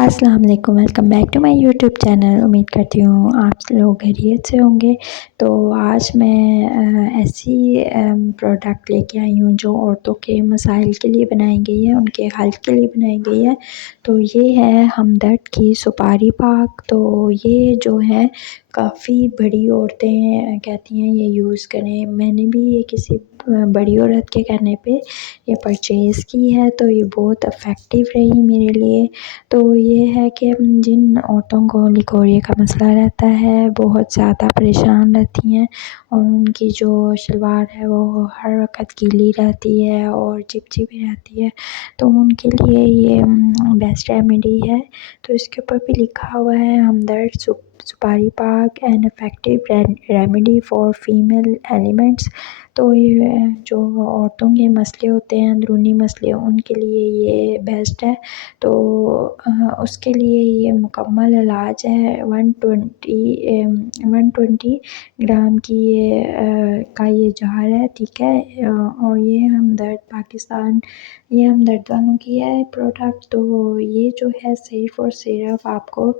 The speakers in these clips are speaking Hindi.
अस्सलाम वालेकुम, welcome back to my YouTube channel. उम्मीद करती हूँ आप लोग खैरियत से होंगे। तो आज मैं ऐसी प्रोडक्ट लेके आई हूँ जो औरतों के मसाइल के लिए बनाई गई है, उनके हल के लिए बनाई गई है। तो ये है हमदर्द की सुपारी पाक। तो ये जो है काफ़ी बड़ी औरतें कहती हैं ये यूज़ करें। मैंने भी ये किसी बड़ी औरत के कहने पे ये परचेज़ की है, तो ये बहुत इफ़ेक्टिव रही मेरे लिए। तो ये है कि जिन औरतों को लिकोरिया का मसला रहता है, बहुत ज़्यादा परेशान रहती हैं और उनकी जो शलवार है वो हर वक़्त गीली रहती है और चिपचिपी रहती है, तो उनके लिए ये बेस्ट रेमेडी है। तो इसके ऊपर भी लिखा हुआ है हमदर्द सुपारी पाक an effective remedy for female elements. तो ये जो औरतों के मसले होते हैं, अंदरूनी मसले, उनके लिए ये बेस्ट है। तो उसके लिए ये मुकम्मल इलाज है। 120 ग्राम की ये जार है, ठीक है। और ये हमदर्द पाकिस्तान, ये हमदर्द वालों की है प्रोडक्ट। तो ये जो है सिर्फ़ और सिर्फ आपको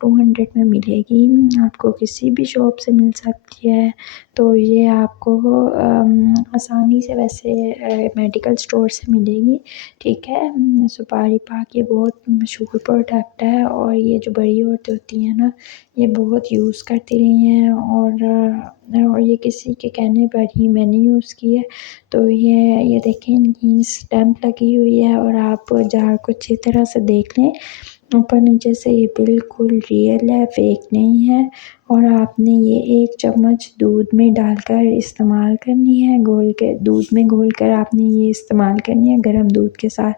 200 में मिलेगी, आपको किसी भी शॉप से मिल सकती है। तो ये आपको आसानी से वैसे मेडिकल स्टोर से मिलेगी, ठीक है। सुपारी पाक ये बहुत मशहूर प्रोडक्ट है और ये जो बड़ी औरतें होती हैं ना, ये बहुत यूज़ करती रही हैं और ये किसी के कहने पर ही मैंने यूज़ की है। तो ये देखें, इनकी स्टैम्प लगी हुई है और आप जार को अच्छी तरह से देख लें, ऊपर नीचे से ये बिल्कुल रियल है, फेक नहीं है। और आपने ये 1 चम्मच दूध में डालकर इस्तेमाल करनी है, दूध में घोलकर आपने ये इस्तेमाल करनी है गर्म दूध के साथ।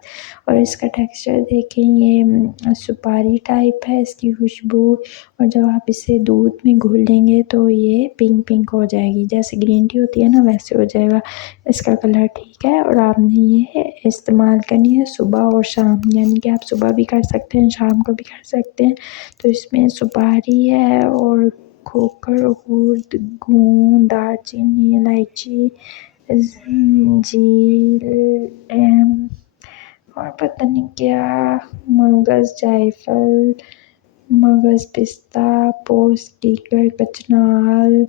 और इसका टेक्सचर देखें, ये सुपारी टाइप है इसकी खुशबू। और जब आप इसे दूध में घोल लेंगे तो ये पिंक हो जाएगी, जैसे ग्रीन टी होती है ना वैसे हो जाएगा इसका कलर, ठीक है। और आपने ये इस्तेमाल करनी है सुबह और शाम, यानी कि आप सुबह भी कर सकते हैं, शाम को भी कर सकते हैं। तो इसमें सुपारी है और खोखर, उर्द, घून, दालचीनी, इलायची, जीर और पता नहीं क्या, मगज़, जायफल, मगज़, पिस्ता, पोस्त, टीकर, कचनाल,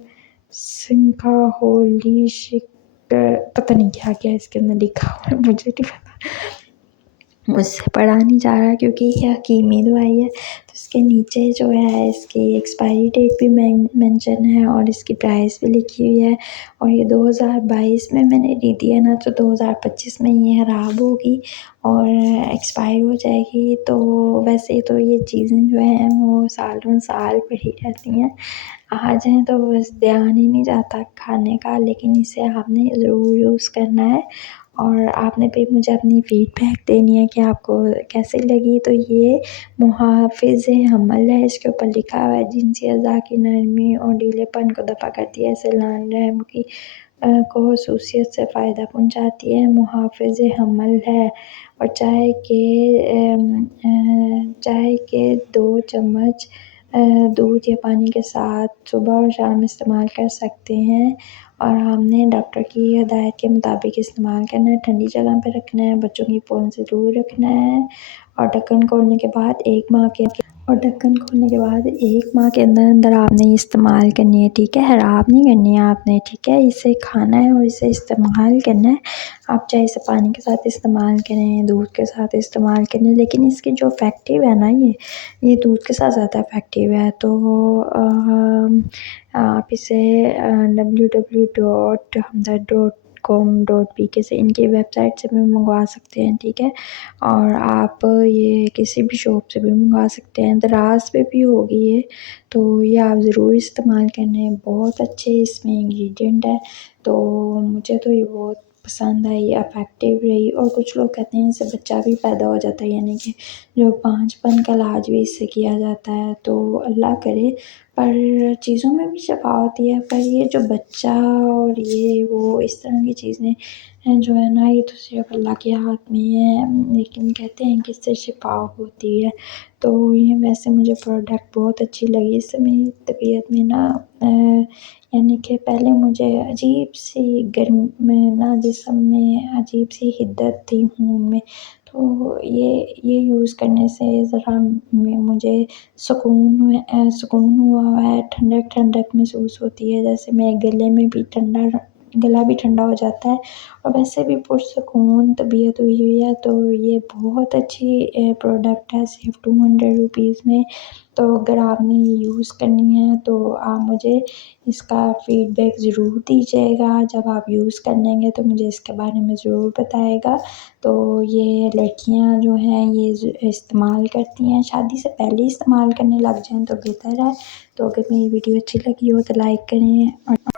सिंघा, होली, शिक्कर, पता नहीं क्या-क्या इसके अंदर लिखा हुआ है, मुझे नहीं पता। मुझसे पढ़ा नहीं जा रहा क्योंकि ये हकीमी दवाई है। तो इसके नीचे जो है इसकी एक्सपायरी डेट भी मेंशन है और इसकी प्राइस भी लिखी हुई है। और ये 2022 में मैंने ली थी है ना, तो 2025 में ये ख़राब होगी और एक्सपायर हो जाएगी। तो वैसे तो ये चीज़ें जो हैं वो सालों साल पड़ी रहती हैं, आ जाएँ तो बस ध्यान ही नहीं जाता खाने का, लेकिन इसे आपने ज़रूर यूज़ करना है और आपने फिर मुझे अपनी फीडबैक देनी है कि आपको कैसी लगी। तो ये मुहाफ़िज़ हमल है, इसके ऊपर लिखा हुआ है जिनसी अज़ा की नरमी और ढीलेपन को दफ़ा करती है, सैलान रहम की को खसूसियत से फ़ायदा पहुँचाती है, मुहाफ़िज़ हमल है। और चाय के 2 चम्मच दूध या पानी के साथ सुबह और शाम इस्तेमाल कर सकते हैं। और हमने डॉक्टर की हिदायत के मुताबिक इस्तेमाल करना है, ठंडी जगह पे रखना है, बच्चों की पहुँच से दूर रखना है और ढक्कन खोलने के बाद 1 माह के अंदर आपने इस्तेमाल करनी है, ठीक है। ख़राब नहीं करनी है आपने, ठीक है। इसे खाना है और इसे इस्तेमाल करना है। आप चाहे इसे पानी के साथ इस्तेमाल करें, दूध के साथ इस्तेमाल करें, लेकिन इसकी जो इफ़ेक्टिव है ना, ये दूध के साथ ज़्यादा इफ़ेक्टिव है। तो आप इसे www.hamdard.com.pk से, इनकी वेबसाइट से भी मंगवा सकते हैं, ठीक है। और आप ये किसी भी शॉप से भी मंगवा सकते हैं, दराज़ पे भी होगी ये। तो ये आप ज़रूर इस्तेमाल करें, बहुत अच्छे इसमें इंग्रेडिएंट है। तो मुझे तो ये बहुत पसंद आई, इफ़ेक्टिव रही। और कुछ लोग कहते हैं इससे बच्चा भी पैदा हो जाता है, यानी कि जो पांचपन का इलाज भी इससे किया जाता है। तो अल्लाह करे, पर चीज़ों में भी शिफ़ा होती है, पर ये जो बच्चा और ये वो इस तरह की चीज़ें हैं जो है ना, ये तो सिर्फ़ अल्लाह के हाथ में है, लेकिन कहते हैं कि इससे शिफ़ा होती है। तो ये वैसे मुझे प्रोडक्ट बहुत अच्छी लगी। इससे मेरी तबीयत में ना यानी कि पहले मुझे अजीब-सी जिस्म में अजीब-सी हिद्दत थी खून में, तो ये यूज़ करने से ज़रा मुझे सुकून हुआ है, ठंडक-ठंडक महसूस होती है, जैसे मेरे गले में भी गला भी ठंडा हो जाता है और वैसे भी पुरसुकून तबीयत हुई हुई है, तो ये बहुत अच्छी प्रोडक्ट है सिर्फ़ 200 रुपीज़ में। तो अगर आपने ये यूज़ करनी है तो आप मुझे इसका फ़ीडबैक ज़रूर दीजिएगा, जब आप यूज़ कर लेंगे तो मुझे इसके बारे में ज़रूर बताइएगा। तो ये लड़कियाँ जो हैं ये इस्तेमाल करती हैं, शादी से पहले इस्तेमाल करने लग जाएँ तो बेहतर है। तो अगर मेरी वीडियो अच्छी लगी हो तो लाइक करें और